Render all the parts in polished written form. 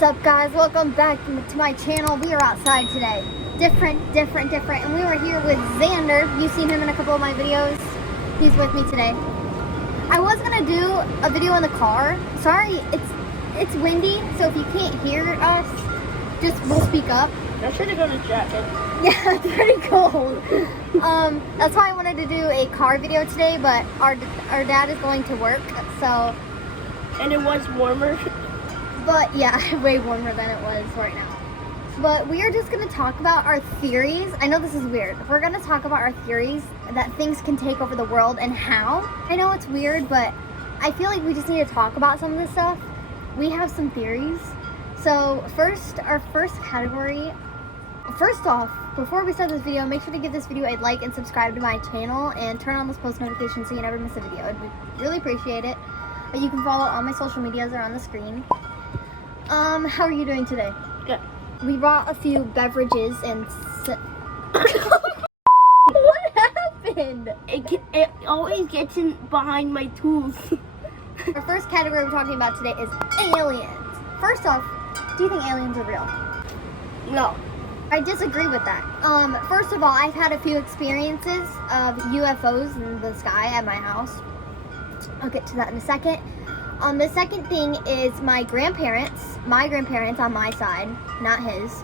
What's up, guys? Welcome back to my channel. We are outside today. Different. And we were here with Xander. You've seen him in a couple of my videos. He's with me today. I was gonna do a video in the car. Sorry, it's windy, so if you can't hear us, we'll speak up. I should have got a jacket. Yeah, it's pretty cold. That's why I wanted to do a car video today, but our dad is going to work, so. And it was warmer. But yeah, way warmer than it was right now. But we are just going to talk about our theories. I know this is weird. We're going to talk about our theories that things can take over the world and how. I know it's weird, but I feel like we just need to talk about some of this stuff. We have some theories. So our first category. First off, before we start this video, make sure to give this video a like and subscribe to my channel and turn on those post notifications so you never miss a video. I'd really appreciate it. But you can follow all my social medias are on the screen. How are you doing today? Good. We brought a few beverages and what happened? It always gets in behind my tools. Our first category we're talking about today is aliens. First off, do you think aliens are real? No. I disagree with that. First of all, I've had a few experiences of UFOs in the sky at my house. I'll get to that in a second. The second thing is my grandparents on my side, not his,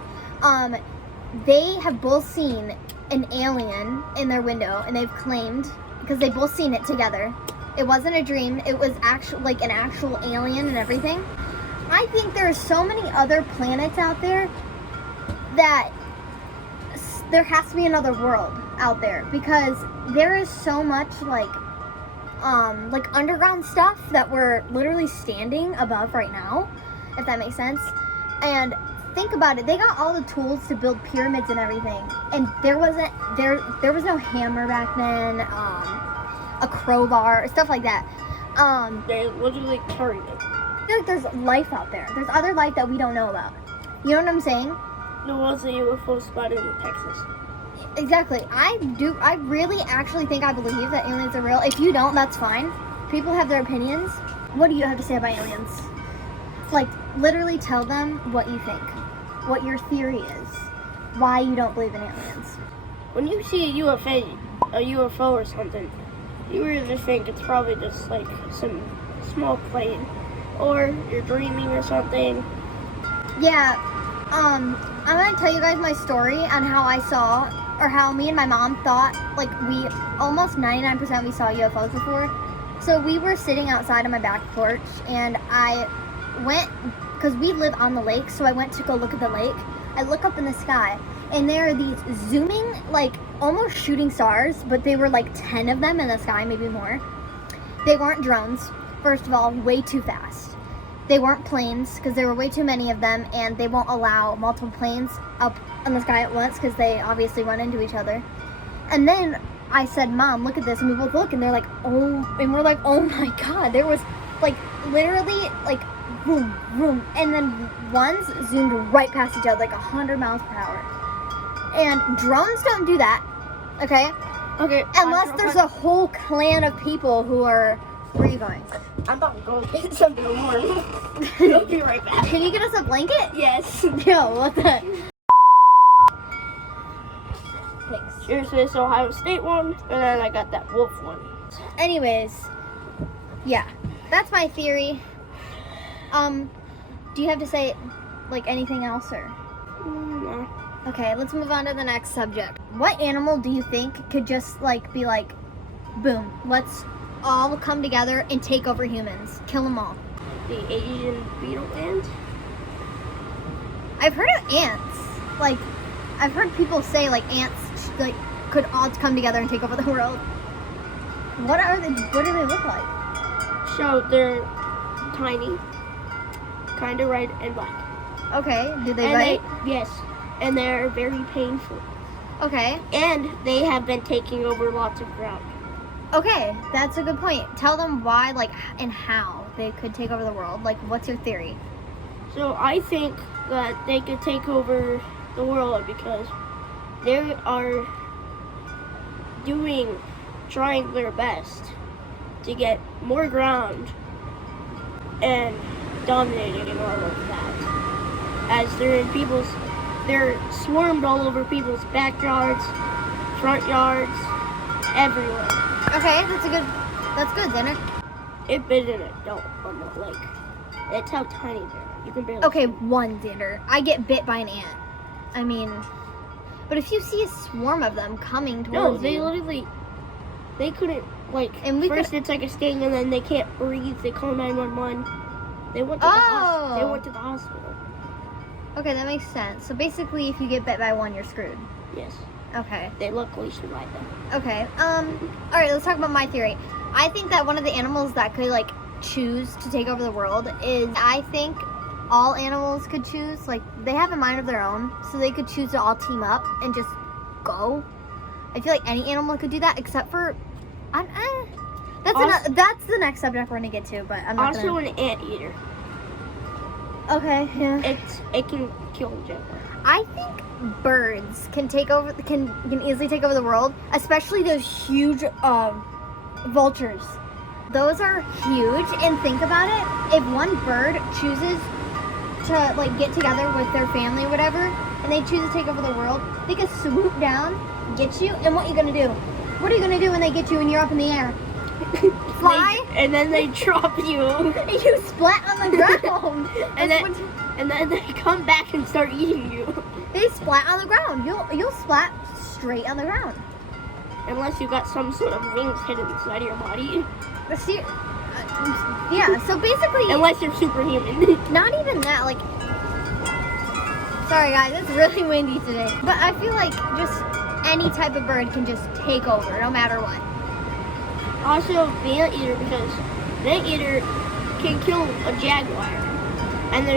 they have both seen an alien in their window, and they've claimed, because they both seen it together. It wasn't a dream, it was actual, like an actual alien and everything. I think there are so many other planets out there that there has to be another world out there, because there is so much like underground stuff that we're literally standing above right now, if that makes sense. And think about it, they got all the tools to build pyramids and everything, and there was no hammer back then, a crowbar, stuff like that. They literally carried it. I feel like there's life out there. There's other life that we don't know about. You know what I'm saying? There was a UFO spotted in Texas. Exactly. I really actually think I believe that aliens are real. If you don't, that's fine. People have their opinions. What do you have to say about aliens? Like, literally tell them what you think. What your theory is. Why you don't believe in aliens. When you see a UFO or something, you either think it's probably just like some small plane, or you're dreaming or something. Yeah. I'm gonna tell you guys my story on how I saw, or how me and my mom thought, like, we almost 99% we saw UFOs before. So we were sitting outside on my back porch, and I went, because we live on the lake, so I went to go look at the lake. I look up in the sky, and there are these zooming, like, almost shooting stars, but they were like 10 of them in the sky, maybe more. They weren't drones, first of all, way too fast. They weren't planes, because there were way too many of them, and they won't allow multiple planes up in the sky at once, because they obviously run into each other. And then I said, Mom, look at this, and we both look, and they're like, oh, and we're like, oh my God, there was, like, literally, like, boom, boom, and then ones zoomed right past each other, like 100 miles per hour. And drones don't do that, okay? Okay. Unless there's a whole clan of people who are, where are you going? I'm about to go get something warm. I'll be right back. Can you get us a blanket? Yes. Yo, what the? Thanks. Here's this Ohio State one, and then I got that wolf one. Anyways, yeah, that's my theory. Do you have to say, like, anything else, or? No. Okay, let's move on to the next subject. What animal do you think could just, like, be like, boom, let's all come together and take over humans, kill them all? The Asian beetle ant? I've heard of ants. Like, I've heard people say, like, ants, like, could all come together and take over the world. What do they look like? So they're tiny, kind of red and black. Okay, do they bite? Yes, and they're very painful. Okay. And they have been taking over lots of ground. Okay, that's a good point. Tell them why, like, and how they could take over the world. Like, what's your theory? So I think that they could take over the world because they are trying their best to get more ground and dominating and all of that. as they're swarmed all over people's backyards, front yards, everywhere. Okay, that's good, Xander. It bit an adult on the leg. That's how tiny they are. You can barely Okay, see them. one, Xander. I get bit by an ant. I mean, but if you see a swarm of them coming towards they couldn't, like, And we first it's like a sting and then they can't breathe. They call 911. They went to the hospital. Okay, that makes sense. So basically, if you get bit by one, you're screwed. Yes. Okay. They luckily survived them. Okay. All right, let's talk about my theory. I think that one of the animals that could, like, choose to take over the world is, I think all animals could choose, like, they have a mind of their own, so they could choose to all team up and just go. I feel like any animal could do that, except for, that's the next subject we're gonna get to, but I'm not also an anteater. Okay, yeah. It can kill a jaguar. I think birds can easily take over the world, especially those huge vultures. Those are huge, and think about it. If one bird chooses to, like, get together with their family or whatever, and they choose to take over the world, they can swoop down, get you, and what are you gonna do? What are you gonna do when they get you and you're up in the air? Fly? And then they drop you. And you splat on the ground. and then they come back and start eating you. They splat on the ground. You'll splat straight on the ground. Unless you got some sort of rings hidden inside of your body. See, yeah, so basically... Unless you're superhuman. Not even that, like... Sorry guys, it's really windy today. But I feel like just any type of bird can just take over, no matter what. Also, the anteater, because the anteater can kill a jaguar. And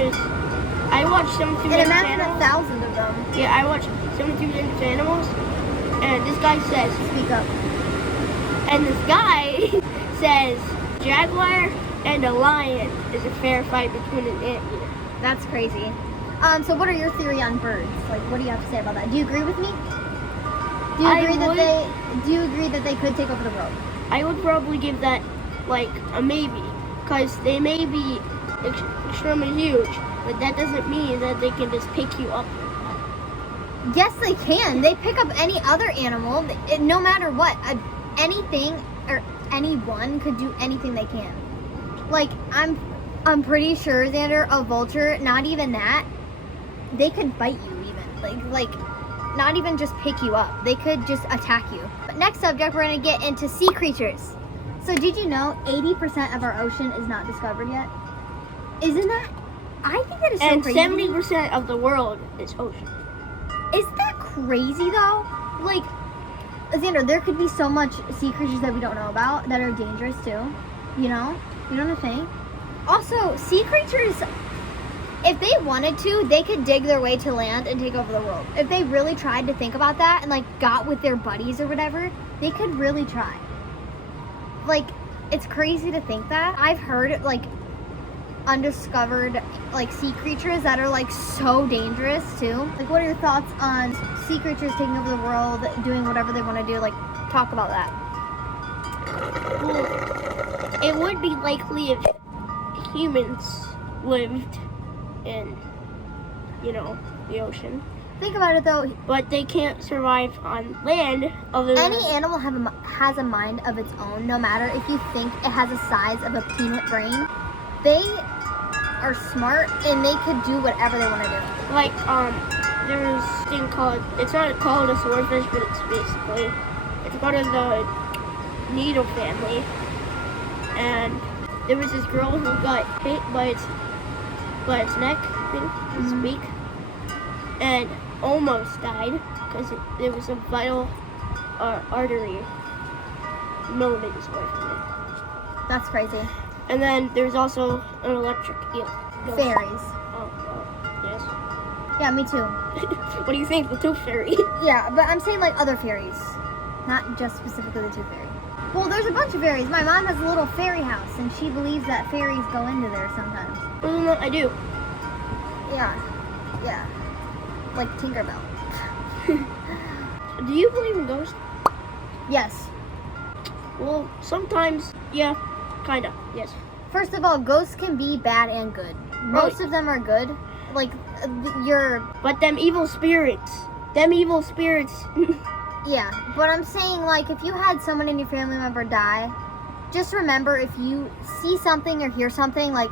I watched 72 And Minutes imagine Animals. 1,000 of them. Yeah, I watched 72 Minutes Animals. And this guy says... Speak up. And this guy says, jaguar and a lion is a fair fight between an anteater. That's crazy. So what are your theory on birds? Like, what do you have to say about that? Do you agree with me? Do you agree that they could take over the world? I would probably give that, like, a maybe. Because they may be extremely huge, but that doesn't mean that they can just pick you up. Yes, they can. They pick up any other animal, no matter what. Anything or anyone could do anything they can. Like, I'm pretty sure, Xander, a vulture, not even that, they could bite you even. Like, not even just pick you up. They could just attack you. But next subject, we're going to get into sea creatures. So did you know 80% of our ocean is not discovered yet? Isn't that? I think that is so crazy. And 70% of the world is ocean. Isn't that crazy though? Like, Xander, there could be so much sea creatures that we don't know about that are dangerous too. You know what I'm saying? Also, sea creatures, if they wanted to, they could dig their way to land and take over the world. If they really tried to think about that and, like, got with their buddies or whatever, they could really try. Like, it's crazy to think that. I've heard, like, undiscovered, like, sea creatures that are, like, so dangerous too. Like, what are your thoughts on sea creatures taking over the world, doing whatever they want to do? Like, talk about that. Well, it would be likely if humans lived in, the ocean. Think about it though. But they can't survive on land other than... Any animal has a mind of its own, no matter if you think it has the size of a peanut brain. They are smart and they could do whatever they want to do. Like, there's this thing called, it's not called a swordfish, but it's part of the needle family. And there was this girl who got hit by its neck, its beak, and almost died because there was a vital artery millimeters away from it. That's crazy. And then there's also an electric eel. Fairies. Yes. Yeah, me too. What do you think? The tooth fairy? Yeah, but I'm saying like other fairies, not just specifically the tooth fairy. Well, there's a bunch of fairies. My mom has a little fairy house, and she believes that fairies go into there sometimes. I do. Yeah. Like Tinkerbell. Do you believe in ghosts? Yes. Well, sometimes, yeah, kinda, yes. First of all, ghosts can be bad and good. Most of them are good. Like, But them evil spirits. Yeah, but I'm saying, like, if you had someone in your family member die, just remember, if you see something or hear something, like,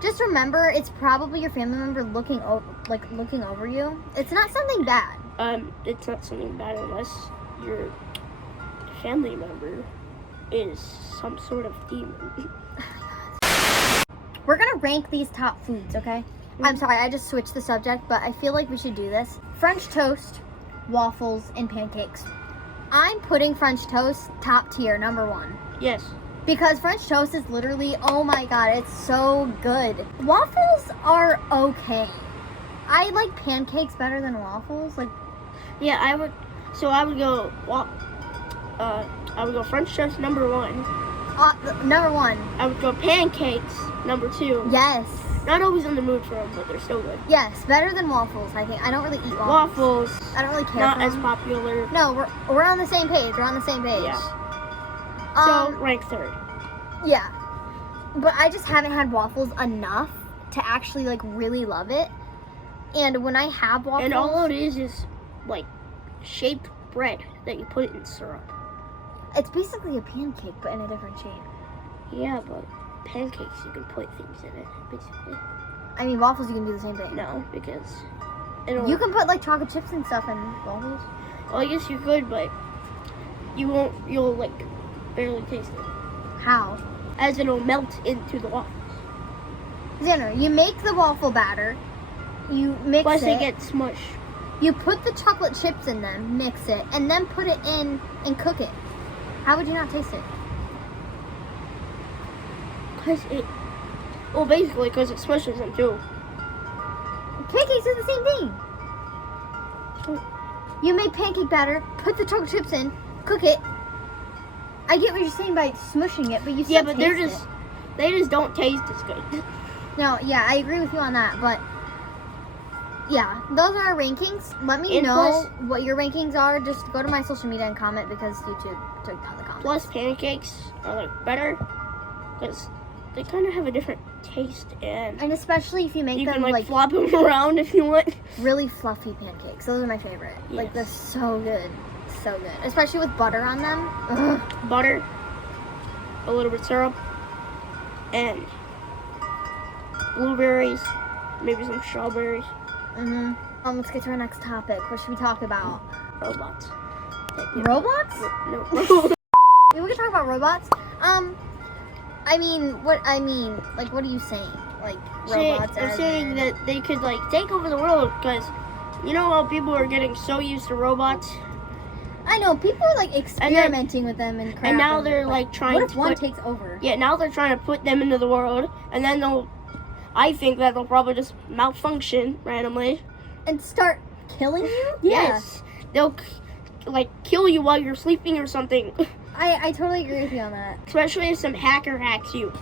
just remember it's probably your family member looking over you. It's not something bad. It's not something bad unless your family member is some sort of demon. We're gonna rank these top foods, okay? I'm sorry, I just switched the subject, but I feel like we should do this. French toast, waffles, and pancakes. I'm putting French toast top tier, number 1. Yes. Because French toast is literally, oh my god, it's so good. Waffles are okay. I like pancakes better than waffles. Like, yeah, I would go French toast number 1. number 1. I would go pancakes number 2. Yes. Not always in the mood for them, but they're still good. Yes, better than waffles, I think. I don't really eat waffles. I don't really care Not for as them. popular. No, we're on the same page. We're on the same page. Yeah. So, rank 3rd. Yeah. But I just haven't had waffles enough to actually, like, really love it. And when I have waffles... And all it is, like, shaped bread that you put in syrup. It's basically a pancake, but in a different shape. Yeah, but pancakes, you can put things in it, basically. I mean, waffles, you can do the same thing. No, because... You can put, like, chocolate chips and stuff in waffles. Well, I guess you could, but you'll, like, barely taste it. How? As it'll melt into the waffles. Xander, you make the waffle batter, you mix Plus it. they get smushed. You put the chocolate chips in them, mix it, and then put it in and cook it. How would you not taste it? Basically, because it smushes them too. Pancakes are the same thing. You make pancake batter, put the chocolate chips in, cook it. I get what you're saying by smushing it, but you still taste it. They just don't taste as good. No, yeah, I agree with you on that, but yeah, those are our rankings. Let me know what your rankings are. Just go to my social media and comment because YouTube took down the comments. Plus, pancakes are like better because they kind of have a different taste, and especially if you make you them can like flop them around if you want. Really fluffy pancakes. Those are my favorite. Yes. Like, they're so good. So good. Especially with butter on them. Ugh. Butter, a little bit of syrup, and blueberries, maybe some strawberries. Let's get to our next topic. What should we talk about? Robots. Robots? No. We can talk about robots. What are you saying? Like, robots I'm saying that they could, like, take over the world because, you know how people are getting so used to robots? I know, people are, like, experimenting with them and crap. And now they're, like, trying to What if one takes over? Yeah, now they're trying to put them into the world, and then I think that they'll probably just malfunction randomly. And start killing you? Yes. They'll, like, kill you while you're sleeping or something. I totally agree with you on that. Especially if some hacker hacks you.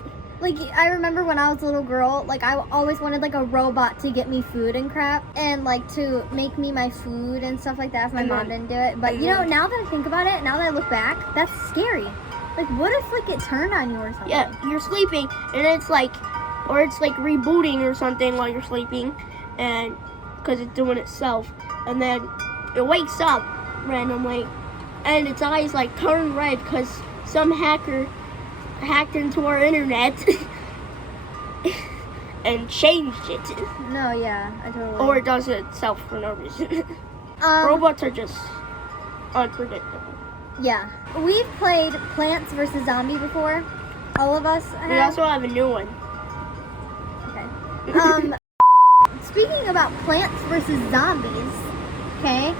Like, I remember when I was a little girl, like, I always wanted, like, a robot to get me food and crap. And, like, to make me my food and stuff like that if my mom didn't do it. But, you know, now that I think about it, now that I look back, that's scary. Like, what if, like, it turned on you or something? Yeah, you're sleeping, and it's, like, rebooting or something while you're sleeping. And, because it's doing itself. And then it wakes up randomly. And its eyes, like, turn red because some hacker hacked into our internet and changed it. No, yeah, I totally. Or it does it itself for no reason. Robots are just unpredictable. Yeah. We've played Plants vs. Zombie before. All of us have. We also have a new one. Okay. Speaking about Plants vs. Zombies, okay?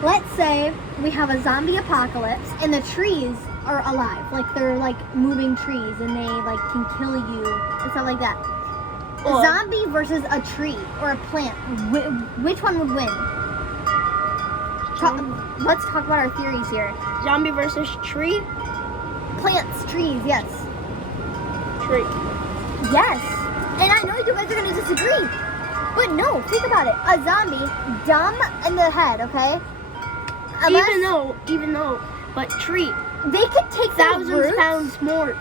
Let's say we have a zombie apocalypse and the trees are alive. Like, they're, like, moving trees and they, like, can kill you and stuff like that. A zombie versus a tree or a plant. Which one would win? Let's talk about our theories here. Zombie versus tree? Plants, trees, yes. Tree. Yes. And I know you guys are going to disagree. But no, think about it. A zombie, dumb in the head, okay? Even though, but tree. They could take thousands roots, pounds more.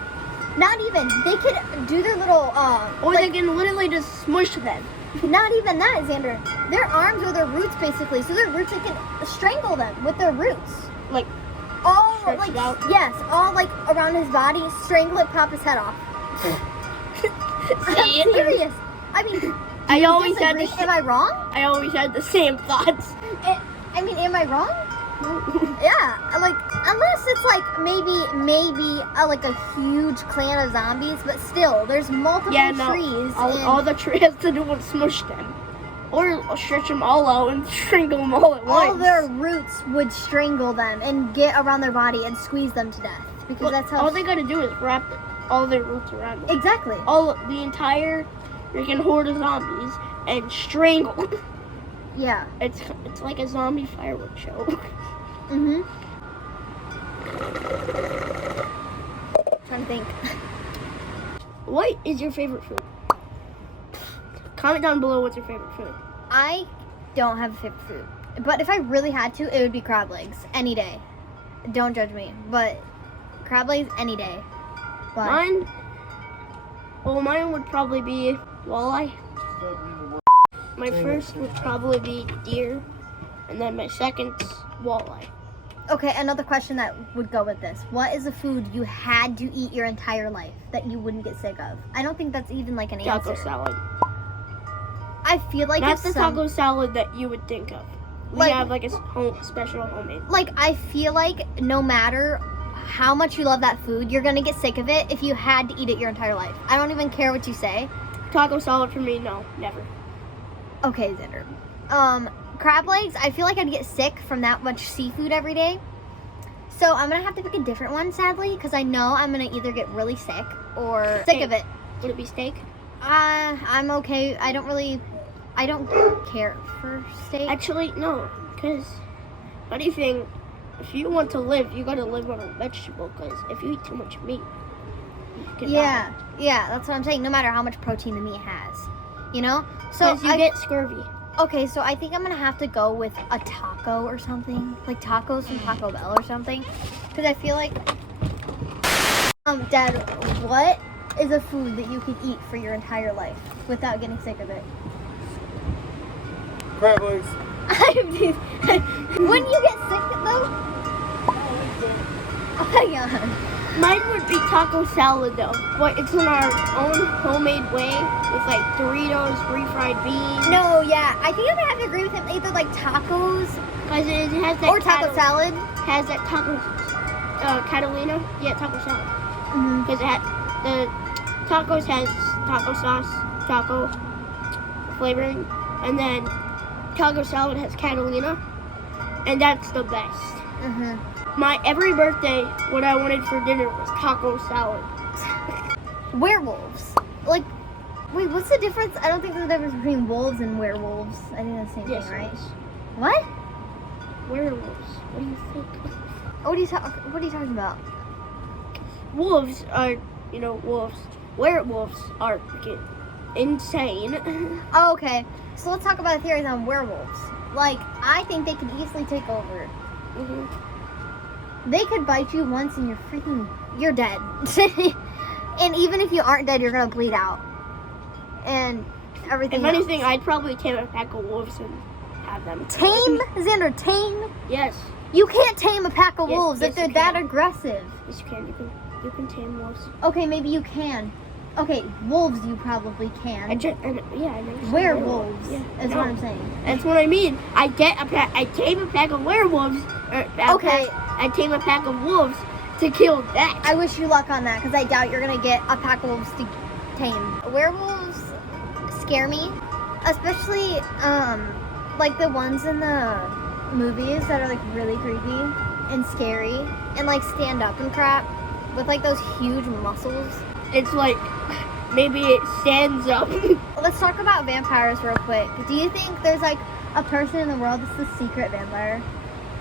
Not even. They could do their little, or they can literally just smush them. Not even that, Xander. Their arms are their roots, basically. So their roots, they can strangle them with their roots. Like, all stretch like it out? yes, all like around his body. Strangle it, pop his head off. See? I'm serious. I mean, I always had disagree? the Am I wrong? I always had the same thoughts. I mean, am I wrong? Yeah, like unless it's like maybe like a huge clan of zombies, but still, there's multiple trees. All the tree has to do is smush them, or stretch them all out and strangle them all at once. All their roots would strangle them and get around their body and squeeze them to death because that's how. All they gotta do is wrap all their roots around them. Exactly. The entire freaking horde of zombies and strangle. Yeah. It's like a zombie fireworks show. Mhm. Trying to think. What is your favorite food? Comment down below what's your favorite food. I don't have a favorite food, but if I really had to, it would be crab legs any day. Don't judge me, but crab legs any day. But Mine would probably be walleye. My first would probably be deer, and then my second's walleye. Okay, another question that would go with this. What is a food you had to eat your entire life that you wouldn't get sick of? I don't think that's even like an Taco answer. salad. I feel like That's it's the taco salad that you would think of. We have like a special homemade. Like, I feel like no matter how much you love that food, you're gonna get sick of it if you had to eat it your entire life. I don't even care what you say. Taco salad for me, no, never. Okay, Xander. Crab legs, I feel like I'd get sick from that much seafood every day. So I'm gonna have to pick a different one, sadly, because I know I'm gonna either get really sick or sick of it. Would it be steak? I'm okay. I don't care for steak. Actually, no, because anything, if you want to live, you gotta live on a vegetable, because if you eat too much meat, you can die. Yeah, that's what I'm saying. No matter how much protein the meat has, you know? So Because you get scurvy. Okay, so I think I'm gonna have to go with a taco or something, like tacos from Taco Bell or something, because I feel like. Dad, what is a food that you could eat for your entire life without getting sick of it? Crab legs. Wouldn't you get sick though? Oh my god. Mine would be taco salad though, but it's in our own homemade way with like Doritos, refried beans. No, yeah, I think I'm gonna have to agree with him. Either like tacos Because it has that or taco salad. Has that taco Catalina? Yeah, taco salad. Mm-hmm. Because the tacos has taco sauce, taco flavoring, and then taco salad has Catalina, and that's the best. Mm-hmm. My every birthday, what I wanted for dinner was taco salad. Werewolves. Like, wait, what's the difference? I don't think there's a difference between wolves and werewolves. I think that's the same thing, right? What? Werewolves. What do you think? What are you talking about? Wolves are, wolves. Werewolves are freaking insane. Oh, okay. So let's talk about theories on werewolves. Like, I think they could easily take over. Mm-hmm. They could bite you once and you're dead. And even if you aren't dead, you're gonna bleed out. And everything If anything, I'd probably tame a pack of wolves and have them. Tame? Xander, tame? Yes. You can't tame a pack of wolves if yes, they're you that can. aggressive. Yes, you can tame wolves. Okay, maybe you can. Okay, wolves you probably can. I never said Werewolves Yeah, is what I'm saying. That's what I mean. I tame a pack of werewolves. Okay. I tame a pack of wolves to kill that. I wish you luck on that because I doubt you're gonna get a pack of wolves to tame. Werewolves scare me, especially like the ones in the movies that are like really creepy and scary and like stand up and crap with like those huge muscles. It's like maybe it stands up. Let's talk about vampires real quick. Do you think there's like a person in the world that's the secret vampire?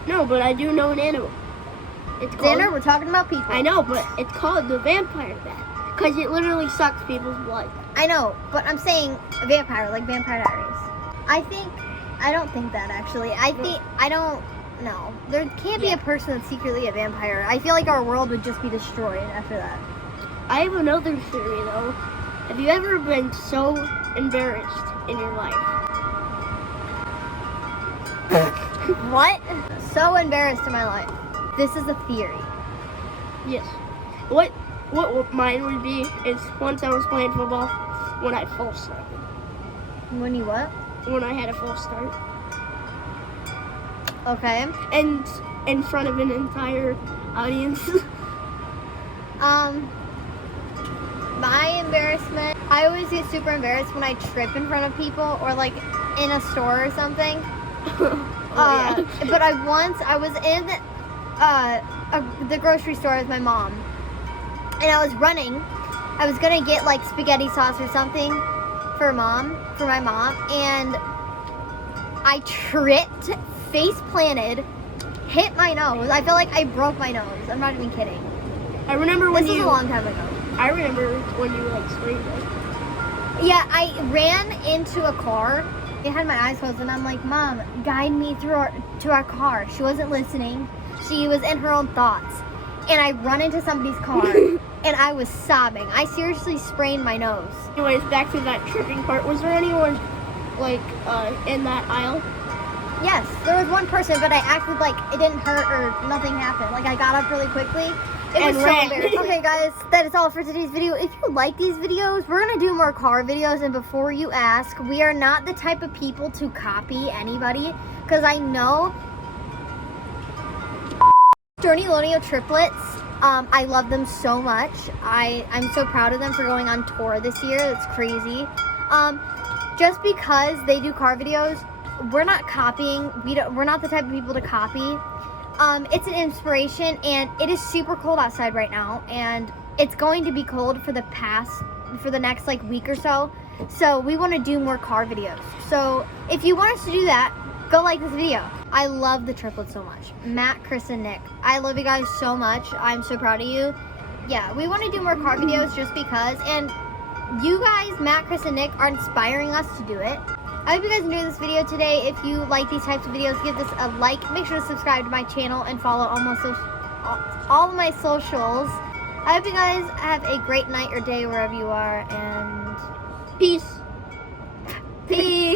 No, but I do know an animal. It's called. Xander, we're talking about people. I know, but it's called the vampire bat because it literally sucks people's blood. I know, but I'm saying a vampire, like Vampire Diaries. I don't think that actually. I don't know. There can't be a person that's secretly a vampire. I feel like our world would just be destroyed after that. I have another theory though. Have you ever been so embarrassed in your life? What? So embarrassed in my life. This is a theory. Yes. What mine would be is once I was playing football when I false started. When you what? When I had a false start. Okay. And in front of an entire audience. My embarrassment, I always get super embarrassed when I trip in front of people or like in a store or something. Yeah. But I was in the grocery store with my mom, and I was running. I was gonna get like spaghetti sauce or something for my mom, and I tripped, face planted, hit my nose. I feel like I broke my nose. I'm not even kidding. I remember when This was a long time ago. I remember when you like screamed. Yeah, I ran into a car. I had my eyes closed, and I'm like, Mom, guide me to our car. She wasn't listening. She was in her own thoughts. And I run into somebody's car, and I was sobbing. I seriously sprained my nose. Anyways, back to that tripping part. Was there anyone like in that aisle? Yes, there was one person, but I acted like it didn't hurt or nothing happened. Like I got up really quickly. It was And so ran. embarrassing. Okay, guys, that is all for today's video. If you like these videos, we're gonna do more car videos. And before you ask, we are not the type of people to copy anybody, because I know Journey Lonio triplets. I love them so much. I'm so proud of them for going on tour this year. It's crazy. Just because they do car videos, we're not copying. We're not the type of people to copy. It's an inspiration, and it is super cold outside right now, and it's going to be cold for the next like week or so. So we want to do more car videos. So if you want us to do that, go like this video. I love the triplets so much. Matt, Chris, and Nick. I love you guys so much. I'm so proud of you. Yeah, we want to do more car videos just because, and you guys, Matt, Chris, and Nick, are inspiring us to do it. I hope you guys enjoyed this video today. If you like these types of videos, give this a like. Make sure to subscribe to my channel and follow all of my socials. I hope you guys have a great night or day wherever you are, and Peace. peace.